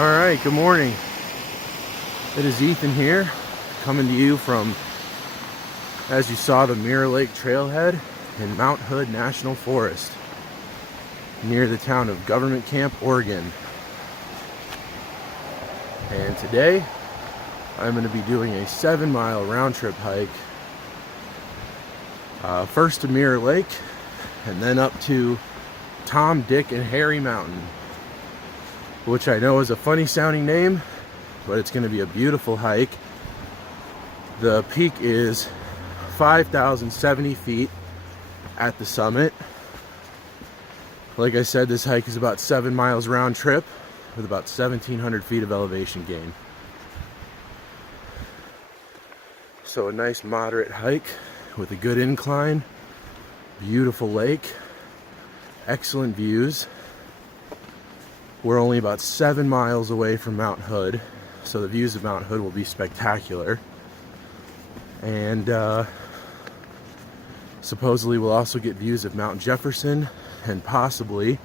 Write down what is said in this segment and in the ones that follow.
Alright, good morning. It is Ethan here, coming to you from, as you saw, the Mirror Lake Trailhead in Mount Hood National Forest, near the town of Government Camp, Oregon. And today, I'm going to be doing a 7-mile round-trip hike, first to Mirror Lake, and then up to Tom, Dick, and Harry Mountain, which I know is a funny sounding name, but it's going to be a beautiful hike. The peak is 5,070 feet at the summit. Like I said, this hike is about 7 miles round trip with about 1,700 feet of elevation gain. So a nice moderate hike with a good incline, beautiful lake, excellent views. We're only about 7 miles away from Mount Hood, so the views of Mount Hood will be spectacular. And supposedly we'll also get views of Mount Jefferson and possibly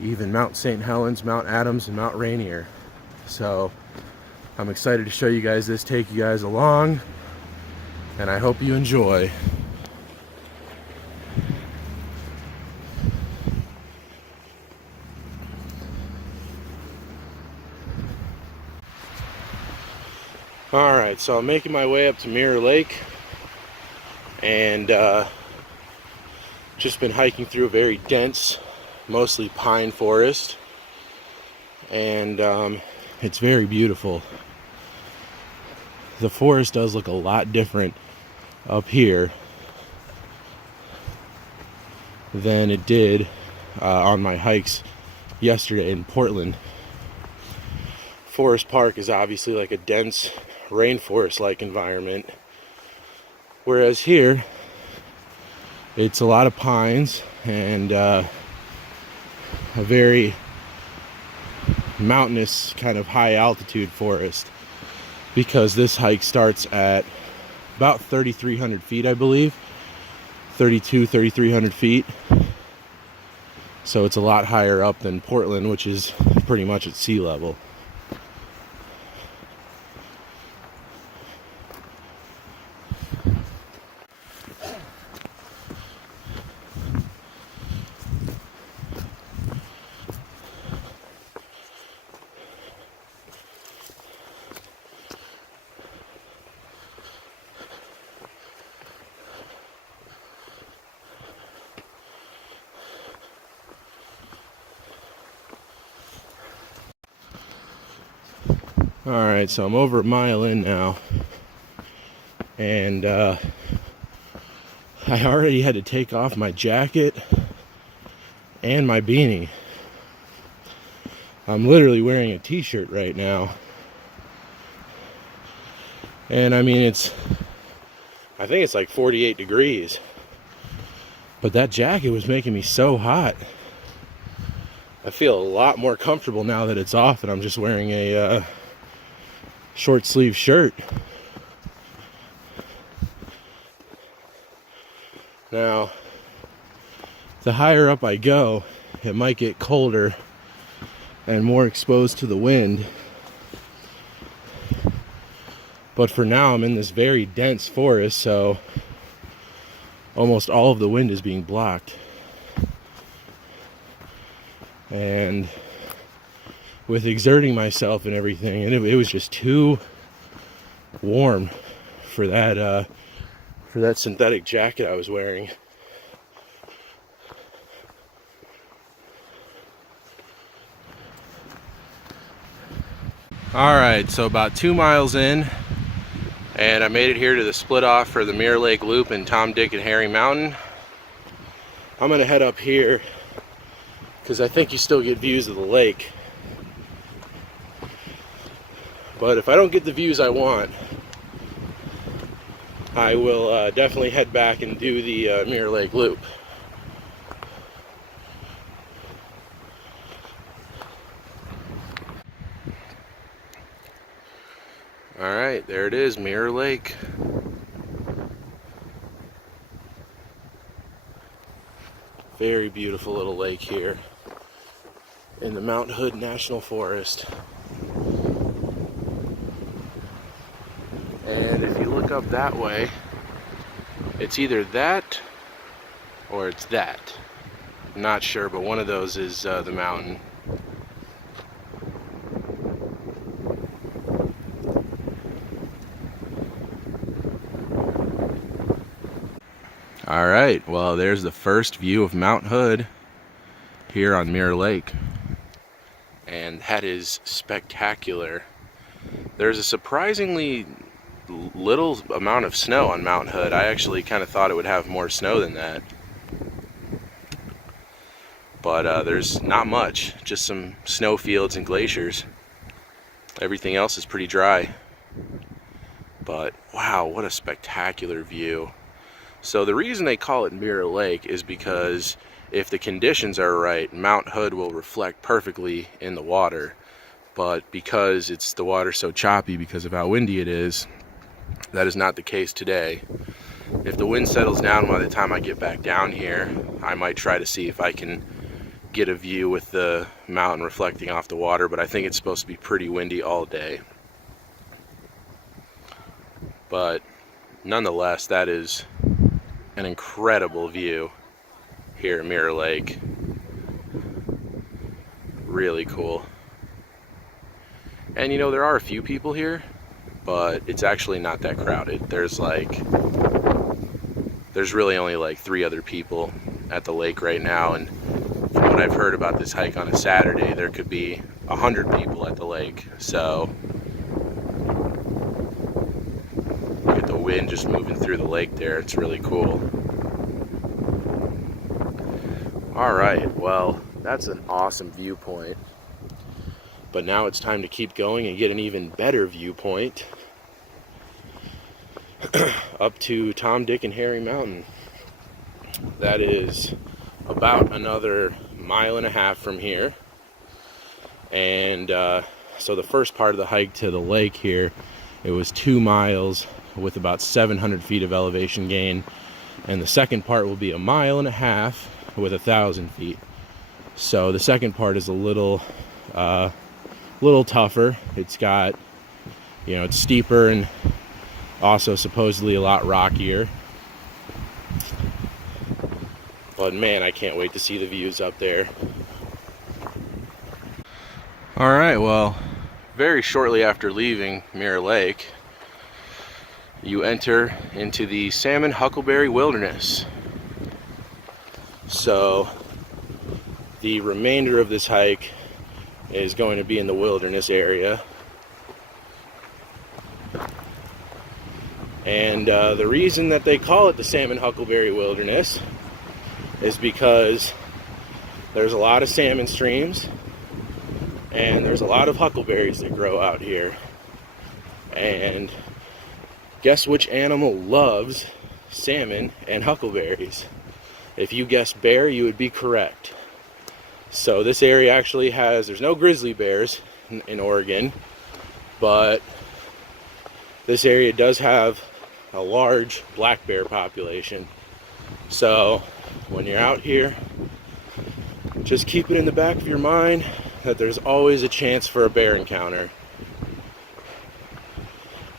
even Mount St. Helens, Mount Adams, and Mount Rainier. So I'm excited to show you guys this, take you guys along, and I hope you enjoy. Alright, so I'm making my way up to Mirror Lake, and just been hiking through a very dense, mostly pine forest, and it's very beautiful. The forest does look a lot different up here than it did on my hikes yesterday in Portland. Forest Park is obviously like a dense rainforest-like environment, whereas here it's a lot of pines and a very mountainous kind of high altitude forest, because this hike starts at about 3,300 feet, I believe, 3,300 feet. So it's a lot higher up than Portland, which is pretty much at sea level. Alright, so I'm over a mile in now, and I already had to take off my jacket and my beanie. I'm literally wearing a t-shirt right now, and I mean, I think it's like 48 degrees, but that jacket was making me so hot. I feel a lot more comfortable now that it's off and I'm just wearing a short sleeve shirt. Now, the higher up I go, it might get colder and more exposed to the wind. But for now, I'm in this very dense forest, so almost all of the wind is being blocked. And with exerting myself and everything, and it was just too warm for that synthetic jacket I was wearing. Alright, so about 2 miles in, and I made it here to the split off for the Mirror Lake Loop in Tom, Dick, and Harry Mountain. I'm gonna head up here because I think you still get views of the lake. But if I don't get the views I want, I will definitely head back and do the Mirror Lake Loop. Alright, there it is, Mirror Lake. Very beautiful little lake here in the Mount Hood National Forest. And if you look up that way, it's either that or it's that. I'm not sure, but one of those is the mountain. All right, well, there's the first view of Mount Hood here on Mirror Lake. And that is spectacular. There's a surprisingly little amount of snow on Mount Hood. I actually kind of thought it would have more snow than that. But there's not much, just some snow fields and glaciers. Everything else is pretty dry. But wow, what a spectacular view. So the reason they call it Mirror Lake is because if the conditions are right, Mount Hood will reflect perfectly in the water. But because the water's so choppy because of how windy it is, that is not the case today. If the wind settles down by the time I get back down here, I might try to see if I can get a view with the mountain reflecting off the water, but I think it's supposed to be pretty windy all day. But nonetheless, that is an incredible view here at Mirror Lake. Really cool. And you know, there are a few people here, but it's actually not that crowded. There's really only like 3 other people at the lake right now, and from what I've heard about this hike on a Saturday, there could be 100 people at the lake. So look at the wind just moving through the lake there. It's really cool. All right, well, that's an awesome viewpoint. But now it's time to keep going and get an even better viewpoint up to Tom, Dick, and Harry Mountain. That is about another 1.5 miles from here. And so the first part of the hike to the lake here, it was 2 miles with about 700 feet of elevation gain. And the second part will be 1.5 miles with 1,000 feet. So the second part is a little tougher. It's got, it's steeper and also supposedly a lot rockier. But man, I can't wait to see the views up there. All right, well, very shortly after leaving Mirror Lake, you enter into the Salmon Huckleberry Wilderness. So the remainder of this hike is going to be in the wilderness area. And the reason that they call it the Salmon Huckleberry Wilderness is because there's a lot of salmon streams and there's a lot of huckleberries that grow out here. And guess which animal loves salmon and huckleberries? If you guessed bear, you would be correct. So this area actually there's no grizzly bears in Oregon, but this area does have a large black bear population. So when you're out here, just keep it in the back of your mind that there's always a chance for a bear encounter.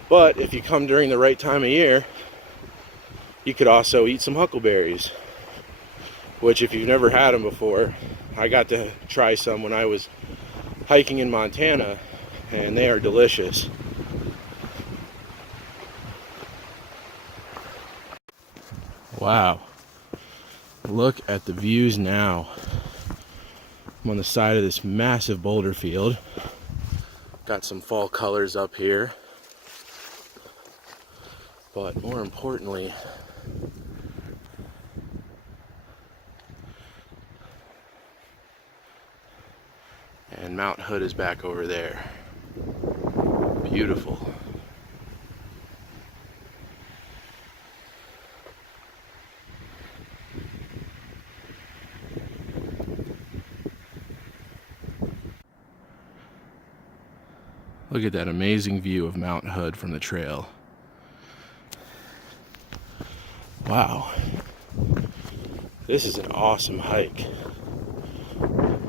But if you come during the right time of year, you could also eat some huckleberries, which if you've never had them before, I got to try some when I was hiking in Montana, and they are delicious. Wow. Look at the views now. I'm on the side of this massive boulder field. Got some fall colors up here. But more importantly, and Mount Hood is back over there. Beautiful. Look at that amazing view of Mount Hood from the trail. Wow. This is an awesome hike.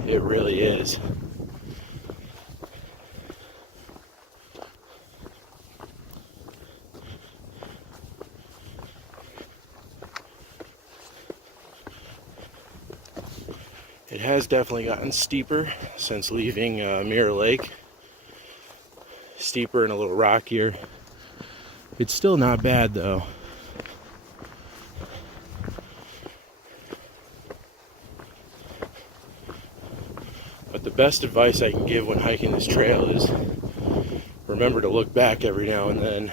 It really is. It has definitely gotten steeper since leaving Mirror Lake. Steeper and a little rockier. It's still not bad though. But the best advice I can give when hiking this trail is remember to look back every now and then.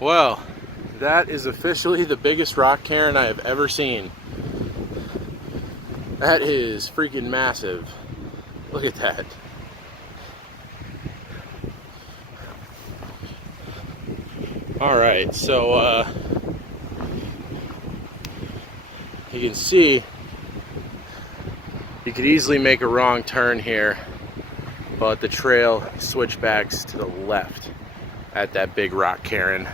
Well, that is officially the biggest rock cairn I have ever seen. That is freaking massive. Look at that. Alright, so you can see you could easily make a wrong turn here, but the trail switchbacks to the left at that big rock cairn.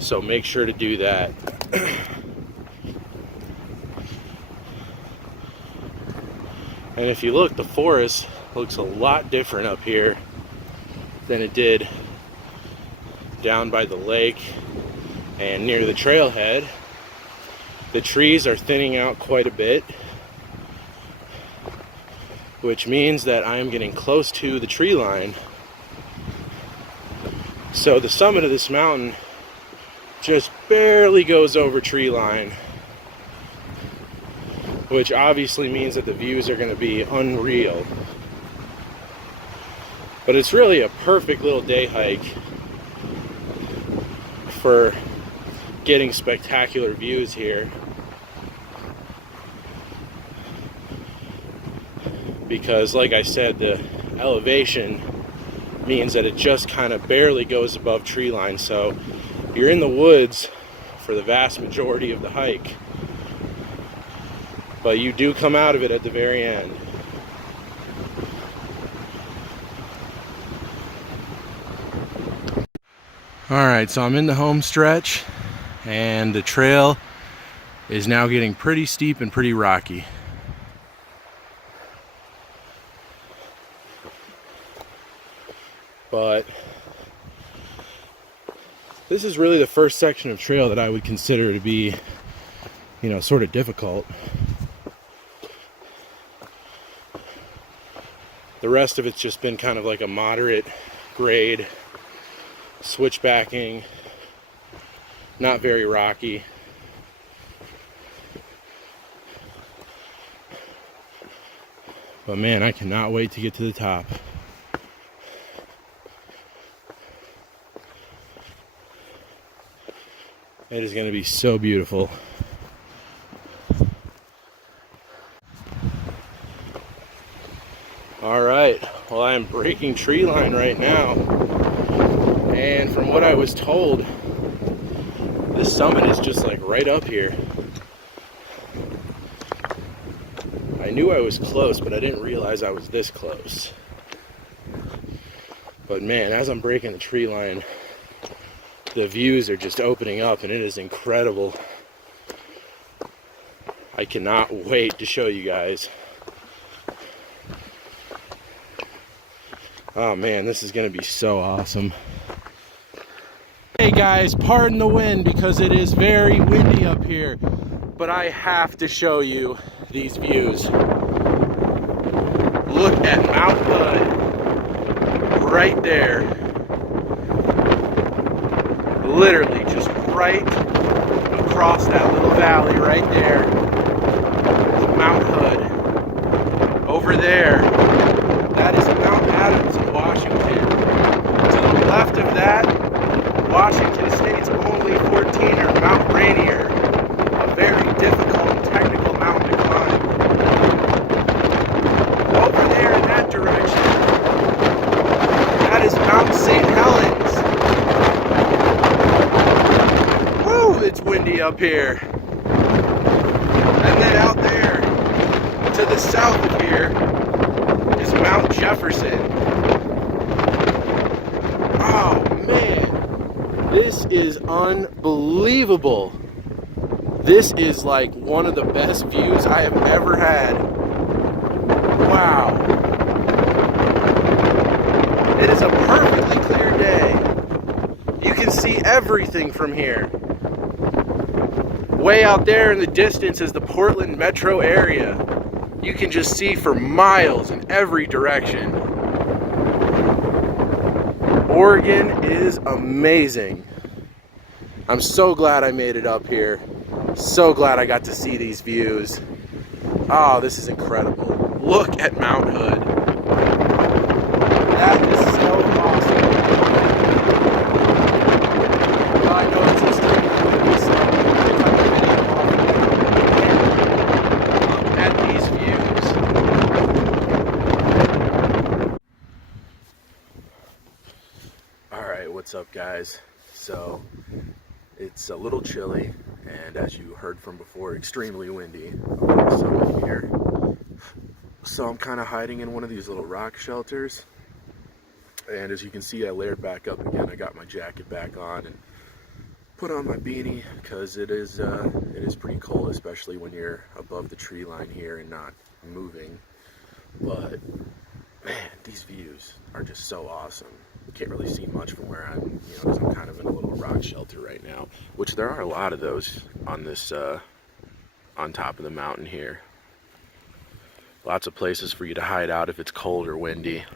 So make sure to do that. And if you look, the forest looks a lot different up here than it did down by the lake and near the trailhead. The trees are thinning out quite a bit, which means that I am getting close to the tree line. So the summit of this mountain just barely goes over tree line, which obviously means that the views are going to be unreal. But it's really a perfect little day hike for getting spectacular views here, because like I said, the elevation means that it just kind of barely goes above tree line. So you're in the woods for the vast majority of the hike, but you do come out of it at the very end. Alright, so I'm in the home stretch, and the trail is now getting pretty steep and pretty rocky. But this is really the first section of trail that I would consider to be, you know, sort of difficult. The rest of it's just been kind of like a moderate grade, switchbacking, not very rocky. But man, I cannot wait to get to the top. It is going to be so beautiful. Alright, well, I am breaking tree line right now, and from what I was told, the summit is just like right up here. I knew I was close, but I didn't realize I was this close. But man, as I'm breaking the tree line, the views are just opening up, and it is incredible. I cannot wait to show you guys. Oh man, this is gonna be so awesome. Hey guys, pardon the wind because it is very windy up here, but I have to show you these views. Look at Mount Hood right there. Literally just right across that little valley right there. Mount Hood. Over there, that is Mount Adams in Washington. To the left of that, Washington State's only 14er, Mount Rainier. A very difficult and technical mountain to climb. Over there in that direction, that is Mount St. Helens. Woo, it's windy up here. And then out there, to the south of here, is Mount Jefferson. Oh man, this is unbelievable. This is like one of the best views I have ever had. Wow. It is a perfectly clear day. You can see everything from here. Way out there in the distance is the Portland metro area. You can just see for miles in every direction. Oregon is amazing. I'm so glad I made it up here. So glad I got to see these views. Oh, this is incredible. Look at Mount Hood. That is so awesome. Oh, I know it's extremely windy, so I'm going to cut the video off. Look at these views. Alright, what's up, guys? So, it's a little chilly, and as you heard from before, extremely windy over the summer here. So I'm kind of hiding in one of these little rock shelters, and as you can see, I layered back up again. I got my jacket back on and put on my beanie because it is pretty cold, especially when you're above the tree line here and not moving. But man, these views are just so awesome. Can't really see much from where I'm, because I'm kind of in a little rock shelter right now, which there are a lot of those on this, on top of the mountain here. Lots of places for you to hide out if it's cold or windy.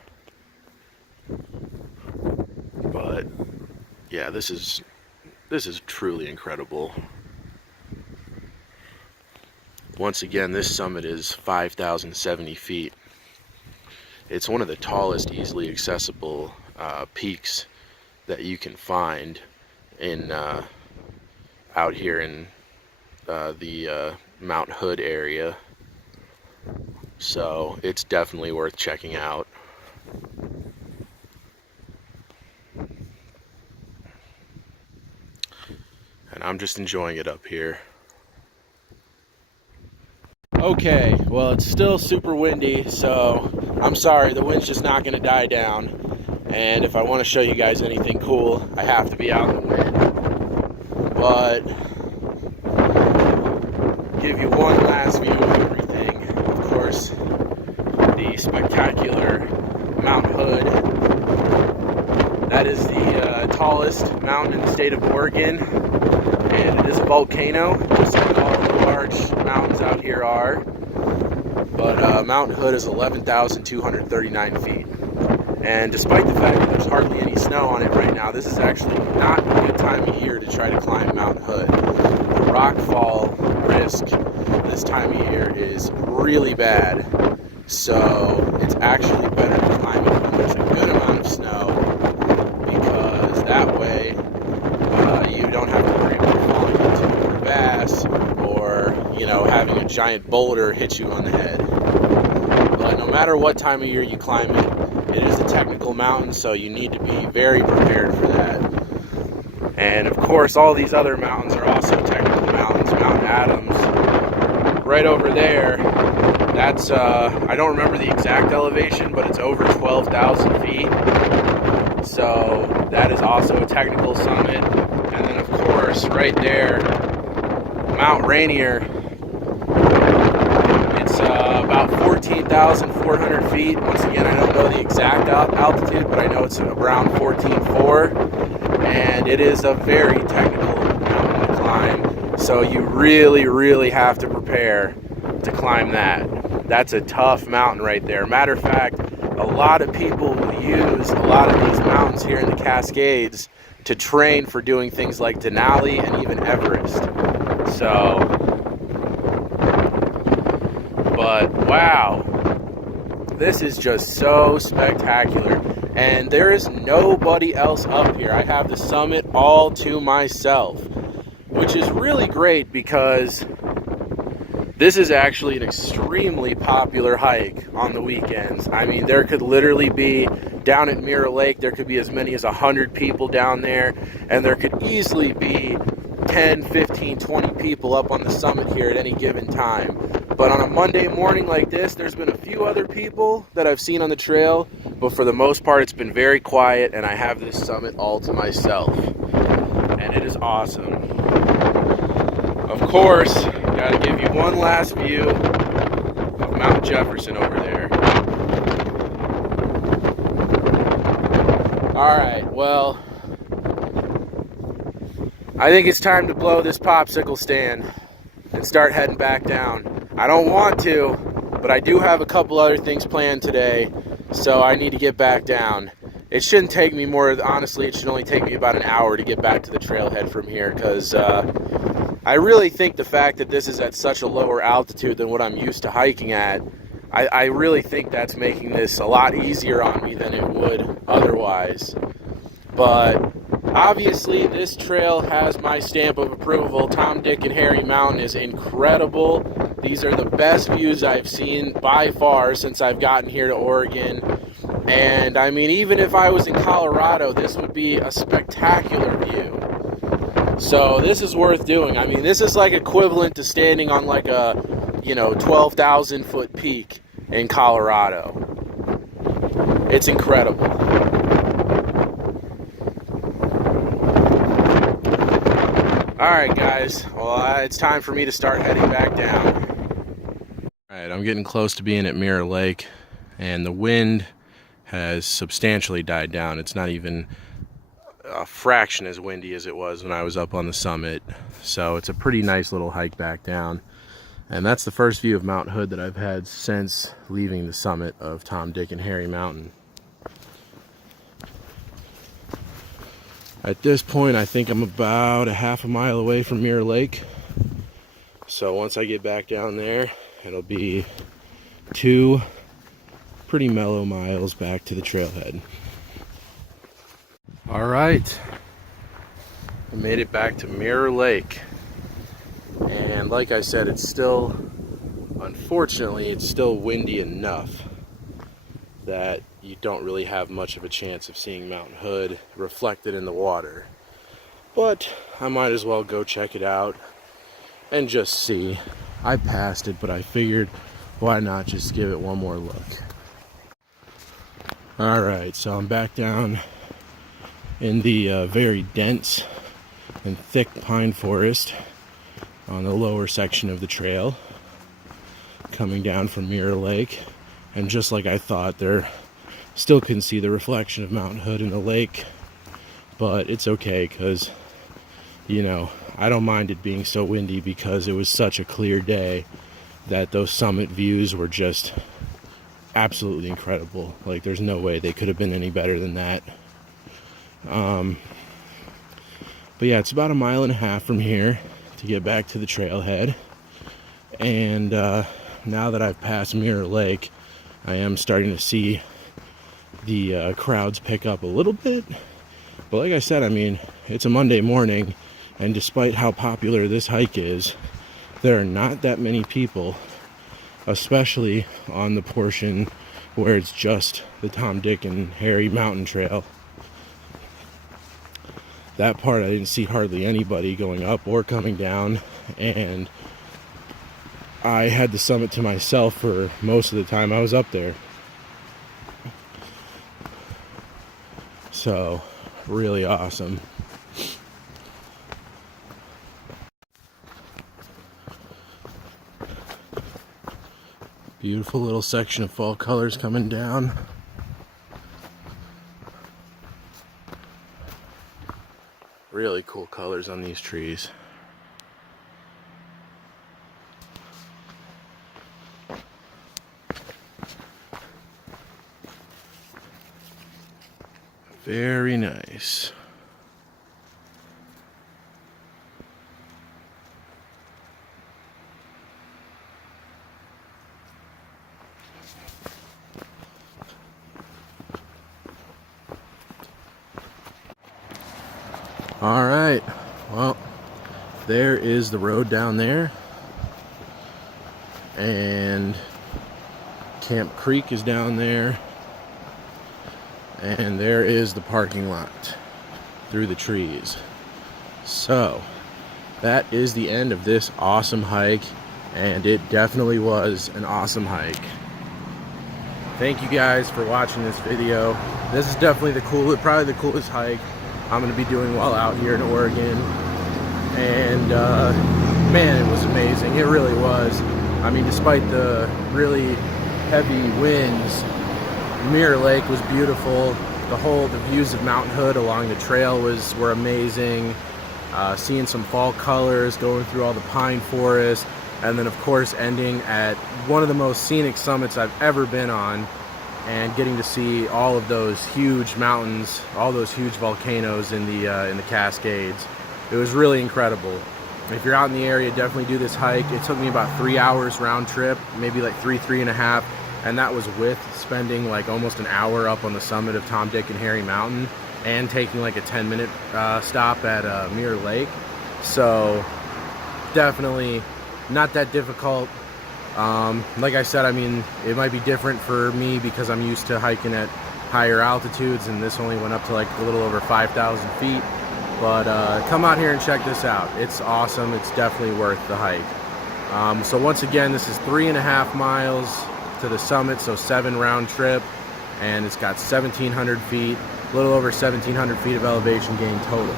But yeah, this is truly incredible. Once again, this summit is 5,070 feet. It's one of the tallest, easily accessible peaks that you can find in out here in the Mount Hood area. So it's definitely worth checking out. And I'm just enjoying it up here. Okay, well, it's still super windy, so I'm sorry, the wind's just not going to die down. And if I want to show you guys anything cool, I have to be out in the wind. But give you one last view of everything. Of course, the spectacular Mount Hood. That is the tallest mountain in the state of Oregon, and it is a volcano, just like all the large mountains out here are. But Mount Hood is 11,239 feet. And despite the fact that there's hardly any snow on it right now, this is actually not a good time of year to try to climb Mount Hood. The rockfall risk this time of year is really bad. So it's actually better to climb it when there's a good amount of snow, because that way you don't have to worry about falling into a crevasse or, having a giant boulder hit you on the head. But no matter what time of year you climb it, it is a technical mountain, so you need to be very prepared for that. And of course, all these other mountains are also technical mountains. Mount Adams, right over there, that's, I don't remember the exact elevation, but it's over 12,000 feet. So that is also a technical summit. And then of course, right there, Mount Rainier, it's about 14,400 feet. Once again, I don't know the exact altitude, but I know it's around 14,400. And it is a very technical mountain to climb. So you really, really have to prepare to climb that. That's a tough mountain right there. Matter of fact, a lot of people will use a lot of these mountains here in the Cascades to train for doing things like Denali and even Everest. So, but wow, this is just so spectacular. And there is nobody else up here. I have the summit all to myself, which is really great because this is actually an extremely popular hike on the weekends. I mean, there could literally be, down at Mirror Lake, there could be as many as 100 people down there, and there could easily be 10, 15, 20 people up on the summit here at any given time. But on a Monday morning like this, there's been a few other people that I've seen on the trail, but for the most part, it's been very quiet, and I have this summit all to myself. And it is awesome. Of course, gotta give you one last view of Mount Jefferson over there. Alright, Well, I think it's time to blow this popsicle stand and start heading back down. I don't want to, but I do have a couple other things planned today, so I need to get back down. It shouldn't take me more, honestly, it should only take me about an hour to get back to the trailhead from here, because I really think the fact that this is at such a lower altitude than what I'm used to hiking at, I really think that's making this a lot easier on me than it would otherwise. But obviously this trail has my stamp of approval. Tom, Dick, and Harry Mountain is incredible. These are the best views I've seen by far since I've gotten here to Oregon. And I mean, even if I was in Colorado, this would be a spectacular view. So this is worth doing. I mean, this is like equivalent to standing on like a, 12,000 foot peak in Colorado. It's incredible. Alright guys, well it's time for me to start heading back down. Alright, I'm getting close to being at Mirror Lake, and the wind has substantially died down. It's not even a fraction as windy as it was when I was up on the summit. So it's a pretty nice little hike back down. And that's the first view of Mount Hood that I've had since leaving the summit of Tom, Dick, and Harry Mountain. At this point, I think I'm about a half a mile away from Mirror Lake. So once I get back down there, it'll be 2 pretty mellow miles back to the trailhead. All right, I made it back to Mirror Lake. And like I said, unfortunately, it's still windy enough that you don't really have much of a chance of seeing Mount Hood reflected in the water. But I might as well go check it out and just see. I passed it, but I figured why not just give it one more look. Alright, so I'm back down in the very dense and thick pine forest on the lower section of the trail, coming down from Mirror Lake. And just like I thought, there still couldn't see the reflection of Mount Hood in the lake, but it's okay because, I don't mind it being so windy because it was such a clear day that those summit views were just absolutely incredible. Like, there's no way they could have been any better than that. But yeah, it's about 1.5 miles from here to get back to the trailhead. And now that I've passed Mirror Lake, I am starting to see the crowds pick up a little bit. But like I said, I mean, it's a Monday morning, and despite how popular this hike is, there are not that many people, especially on the portion where it's just the Tom, Dick, and Harry Mountain Trail. That part I didn't see hardly anybody going up or coming down, and I had the summit to myself for most of the time I was up there. So, really awesome. Beautiful little section of fall colors coming down. Really cool colors on these trees. Very nice. All right, well, there is the road down there, and Camp Creek is down there, and there is the parking lot through the trees. So that is the end of this awesome hike, and it definitely was an awesome hike. Thank you guys for watching this video. This is definitely probably the coolest hike I'm going to be doing while out here in Oregon. And man, it was amazing. It really was. I mean, despite the really heavy winds, Mirror Lake was beautiful. the views of Mount Hood along the trail were amazing. Seeing some fall colors, going through all the pine forest, and then of course ending at one of the most scenic summits I've ever been on, and getting to see all of those huge mountains, all those huge volcanoes in the Cascades. It was really incredible. If you're out in the area, definitely do this hike. It took me about 3 hours round trip, maybe like three and a half, and that was with spending like almost an hour up on the summit of Tom, Dick, and Harry Mountain, and taking like a 10-minute stop at Mirror Lake. So definitely not that difficult. Like I said, I mean, it might be different for me because I'm used to hiking at higher altitudes, and this only went up to like a little over 5,000 feet. But come out here and check this out. It's awesome. It's definitely worth the hike. So once again, this is 3.5 miles to the summit, so 7 round trip, and it's got 1,700 feet, a little over 1,700 feet of elevation gain total.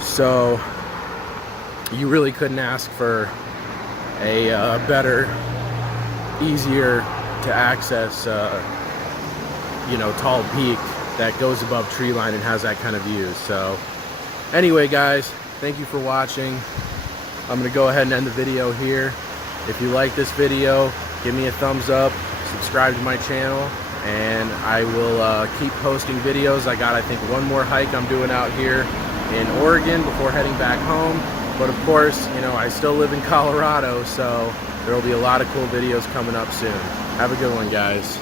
So you really couldn't ask for a better, easier to access, tall peak that goes above tree line and has that kind of view. So anyway, guys, thank you for watching. I'm gonna go ahead and end the video here. If you like this video, give me a thumbs up, subscribe to my channel, and I will keep posting videos. I got, I think, one more hike I'm doing out here in Oregon before heading back home. But of course, I still live in Colorado, so there will be a lot of cool videos coming up soon. Have a good one, guys.